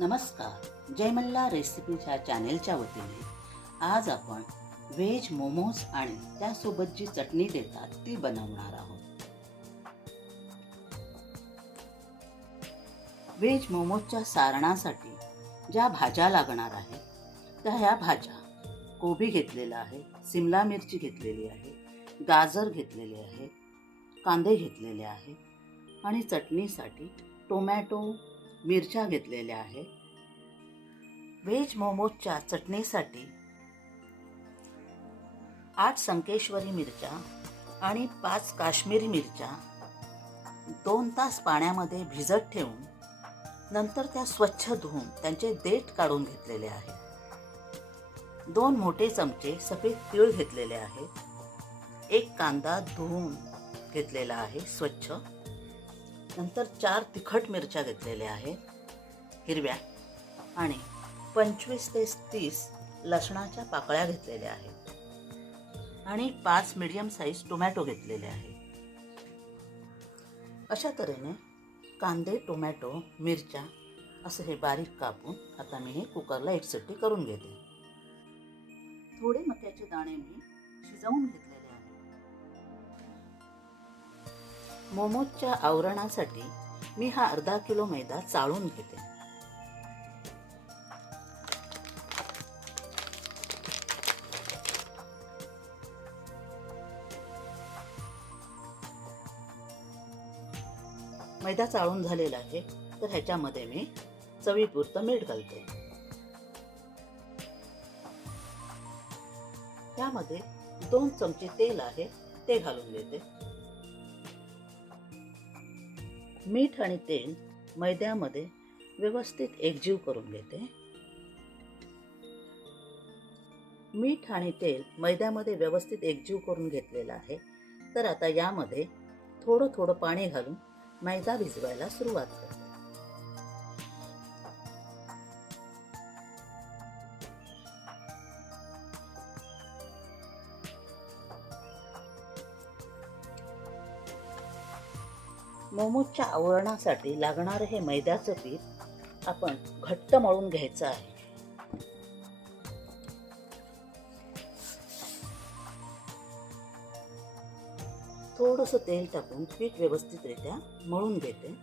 नमस्कार. जयमल्ला रेसिपीच्या चॅनेलच्या वतीने आज आपण व्हेज मोमोज आणि त्यासोबत जी चटणी देतात ती बनवणार आहोत. व्हेज मोमोजच्या सारणासाठी ज्या भाज्या लागणार आहेत त्या ह्या भाज्या. कोबी घेतलेला आहे सिमला मिरची घेतलेली आहे गाजर घेतलेले आहे कांदे घेतलेले आहे आणि चटणीसाठी टोमॅटो मिरच्या घेतलेल्या आहेत व्हेज मोमोजच्या चटणीसाठी आठ संकेश्वरी मिरच्या आणि पाच काश्मीरी मिरच्या. दोन तास पाण्यामध्ये भिजत ठेवून नंतर त्या स्वच्छ धुवून त्यांचे देठ काढून घेतलेले आहे. दोन मोठे चमचे सफेद तीळ घेतलेले आहेत एक कांदा धुवून घेतलेला आहे स्वच्छ. नंतर चार तिखट मिरच्या घेतलेल्या आहेत हिरव्या आणि पंचवीस ते तीस लसणाच्या पाकळ्या घेतलेल्या आहेत. आणि पाच मिडियम साईज टोमॅटो घेतलेले आहे अशा तऱ्हेने कांदे टोमॅटो मिरच्या असं हे बारीक कापून आता मी हे कुकरला एक सिट्टी करून घेते. थोडे मक्याचे दाणे मी शिजवून घेते. मोमोजच्या आवरणासाठी मी हा अर्धा किलो मैदा चाळून घेते. मैदा चाळून झालेला आहे तर ह्याच्यामध्ये मी चवीपुरतं मीठ घालते. त्यामध्ये दोन चमचे तेल आहे ते घालून देते मीठ आणि तेल मैद्यामध्ये व्यवस्थित एकजीव करून घेते. मीठ आणि तेल मैद्यामध्ये व्यवस्थित एकजीव करून घेतलेलं आहे. तर आता यामध्ये थोडं थोडं पाणी घालून मैदा भिजवायला सुरुवात मोमोजच्या आवरणासाठी लागणारं हे मैद्याचं पीठ आपण घट्ट मळून घ्यायचं आहे. थोडंसं तेल टाकून पीठ व्यवस्थितरित्या मळून घेते.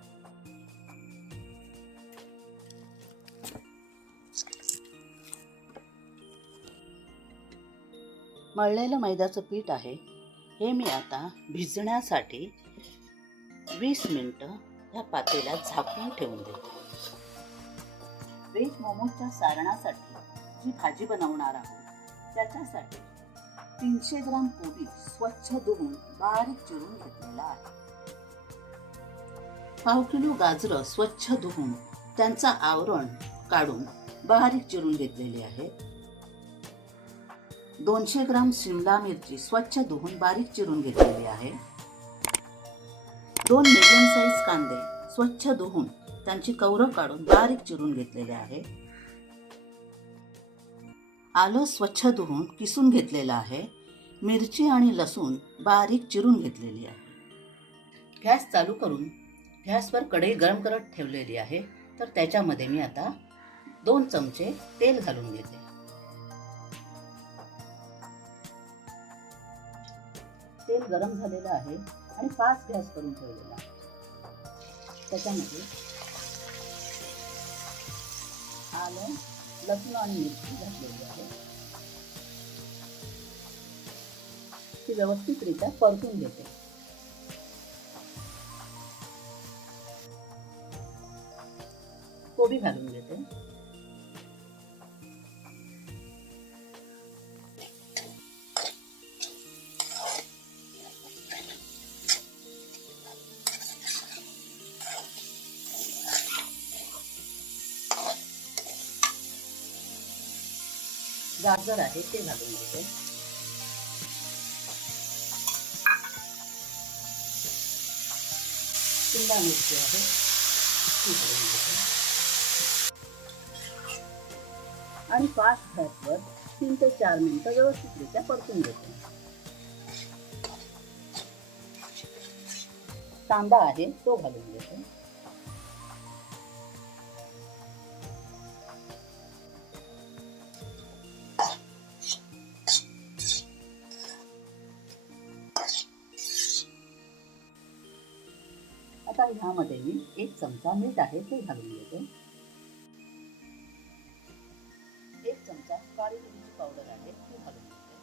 मळलेलं मैद्याचं पीठ आहे हे मी आता भिजण्यासाठी वीस मिनटं ह्या पातेल्यात झाकून ठेवून देते. व्हेज मोमोजच्या सारणासाठी जी भाजी बनवणार आहोत. त्याच्यासाठी तीनशे ग्राम कोबी स्वच्छ धुवून बारीक चिरून घेतलेला आहे. पाव किलो गाजरं स्वच्छ धुवून त्यांचा आवरण काढून बारीक चिरून घेतलेली आहे. दोनशे ग्राम शिमला मिरची स्वच्छ धुवून बारीक चिरून घेतलेली आहे. दोन मिडियम साईज कांदे स्वच्छ धुवून त्यांची कवरं काढून बारीक चिरून घेतलेले आहे. आलं स्वच्छ धुवून किसून घेतलेलं आहे. मिरची आणि लसूण बारीक चिरून घेतलेली आहे. गॅस चालू करून गॅसवर कढई गरम करत ठेवलेली आहे. तर त्याच्यामध्ये मी आता दोन चमचे तेल घालून घेते. तेल गरम झालेलं आहे. आणि फास्ट गॅस करून ठेवलेला. त्याच्यामध्ये आलं लसूण आणि मिरची घातलेली आहे. ती व्यवस्थितरित्या परतून घेते. गाजर आहे ते घालून घेते. शिमला मिरची आहे ती घालून घेते. आणि फास्ट गॅसवर तीन ते चार मिनिटं व्यवस्थितरित्या परतून घेते. कांदा आहे तो घालून घेते. आता ह्यामध्ये मी एक चमचा मीठ आहे ते घालून घेते. एक चमचा काळी मिरची पावडर आहे ती घालून घेते.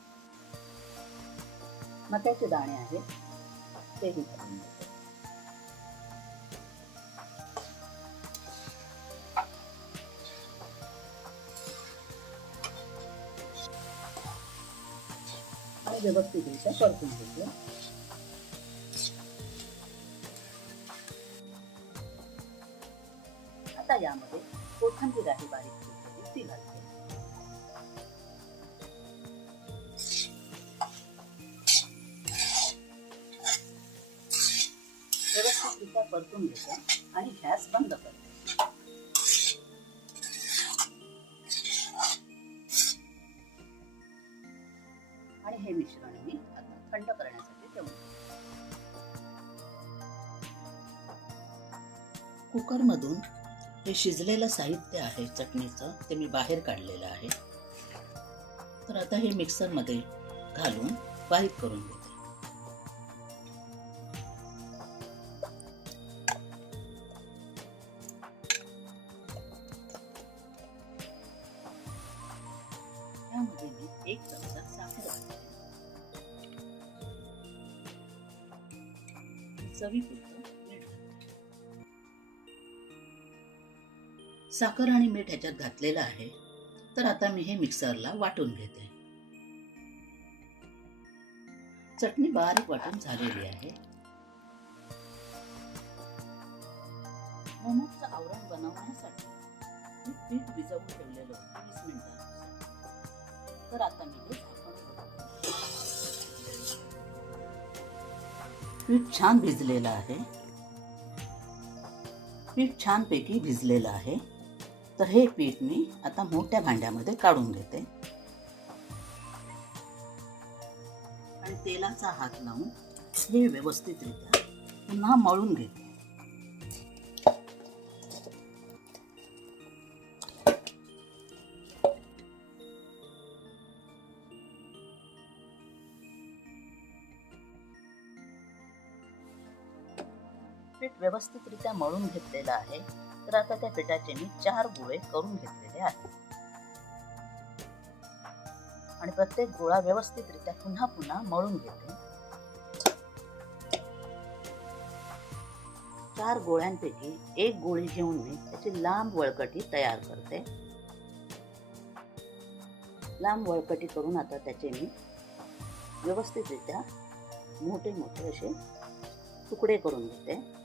मक्याचे दाणे आहेत तेही घालून घेते. आणि व्यवस्थितरित्या परतून घेते. परतून घेते आणि गॅस बंद करते. आणि हे मिश्रण मी आता थंड करण्यासाठी ठेवून कुकरमधून हे शिजलेलं साहित्य आहे चटणीचं ते मी बाहेर काढलेलं आहे. तर आता हे मिक्सरमध्ये घालून बारीक करून घेऊ साखर आणि मीठ ह्याच्यात घातलेलं आहे. तर आता मी हे मिक्सरला वाटून घेते. चटणी बारीक वाटून झालेली आहे. मोमोजचं आवरण बनवण्यासाठी मी पीठ भिजवून ठेवलेलं होतं वीस मिनिटांसाठी तर आता मी हे पीठ छान भिजलेलं आहे. पीठ छानपैकी भिजलेलं आहे. तर हे पीठ मी आता मोठ्या भांड्यामध्ये काढून घेते. आणि तेलाचा हात लावून हे व्यवस्थितरित्या पुन्हा मळून घेते. पीठ व्यवस्थितरित्या मळून घेतलेलं आहे तर आता त्या पिठाचे मी चार गोळे करून घेतलेले आहेत. आणि प्रत्येक गोळा व्यवस्थितरित्या पुन्हा पुन्हा मळून घेते. चार गोळ्यांपैकी एक गोळी घेऊन मी त्याची लांब वळकटी तयार करते. लांब वळकटी करून आता त्याचे मी व्यवस्थितरित्या मोठे मोठे असे तुकडे करून घेते.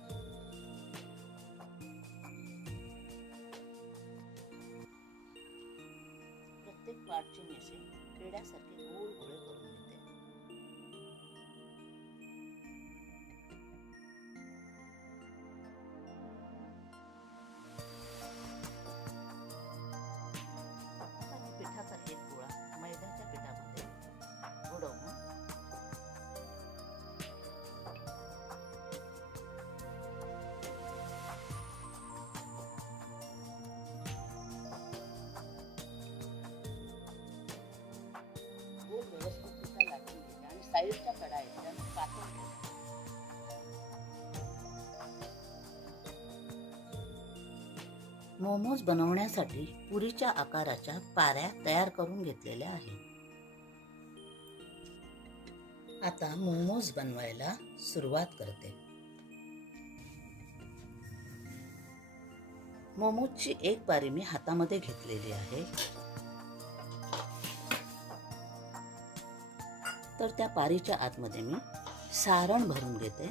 साईडच्या कडा आहेत त्या मी पातळ मोमोज बनवण्यासाठी पुरीच्या आकाराच्या पाऱ्या तयार करून घेतलेल्या आहेत. आता मोमोज बनवायला सुरुवात करते. मोमोजची एक पारी मी हातामध्ये घेतलेली आहे. तर त्या पारीच्या आतमध्ये मी सारण भरून घेते.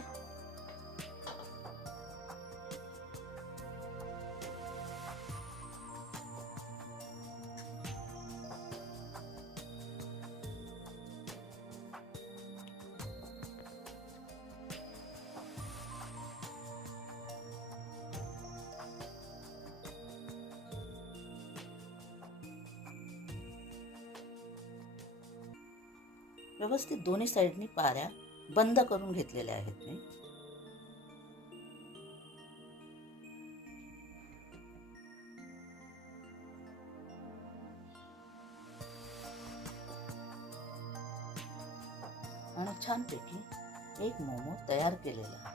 व्यवस्थित दोन्ही साईडनी पाऱ्या बंद करून घेतलेल्या आहेत मी. आणि छानपैकी एक मोमो तयार केलेला आहे.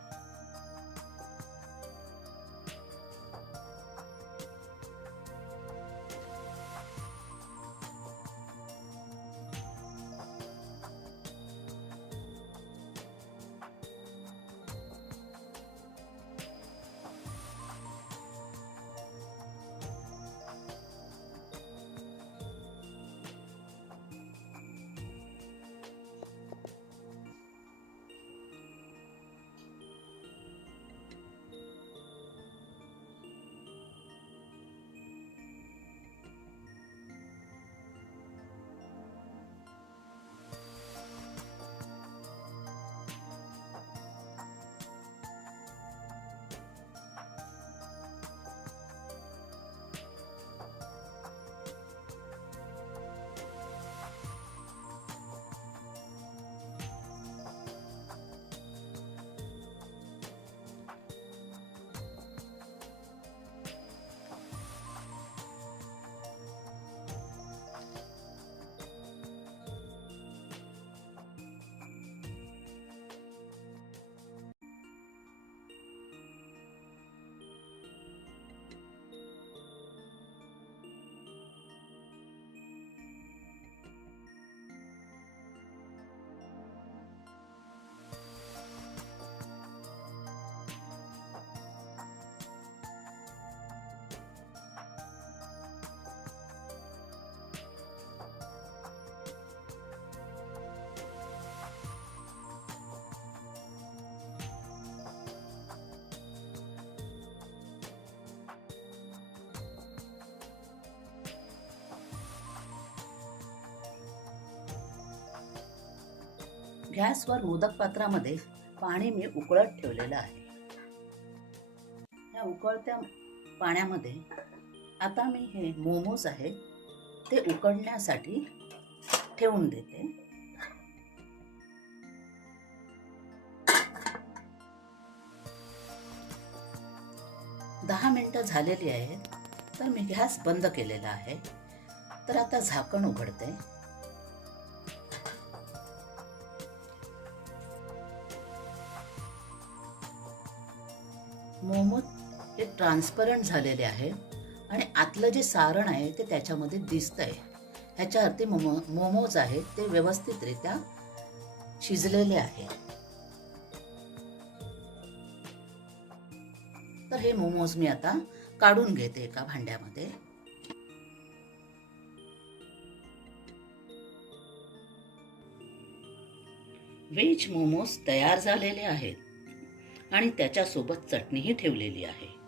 गॅसवर मोदक पात्रामध्ये पाणी मी उकळत ठेवलेलं आहे. या उकळत्या पाण्यामध्ये आता मी हे मोमोज आहे ते उकडण्यासाठी ठेवून देते. दहा मिनटं झालेली आहेत तर मी गॅस बंद केलेला आहे. तर आता झाकण उघडते. मोमोज हे ट्रान्सपरंट झालेले आहे आणि आतलं जे सारण आहे ते त्याच्यामध्ये दिसतंय. अर्थी मोमो मोमोज आहेत ते व्यवस्थितरित्या शिजलेले आहे तर हे मोमोज मी आता काढून घेते एका भांड्यामध्ये. व्हेज मोमोज तयार झालेले आहेत. आणि त्याच्यासोबत चटणीही ठेवलेली आहे.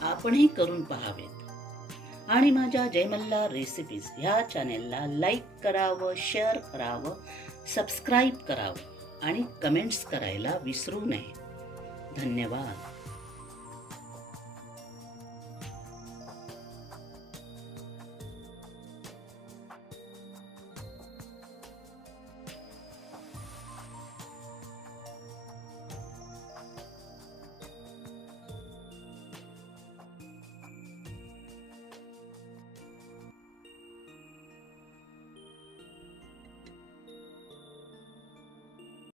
आपणही करून पहावेत. आणि माझ्या जयमल्ला रेसिपीज ह्या चॅनेलला लाईक करावं शेअर करावं सबस्क्राईब करावं आणि कमेंट्स करायला विसरू नये. धन्यवाद.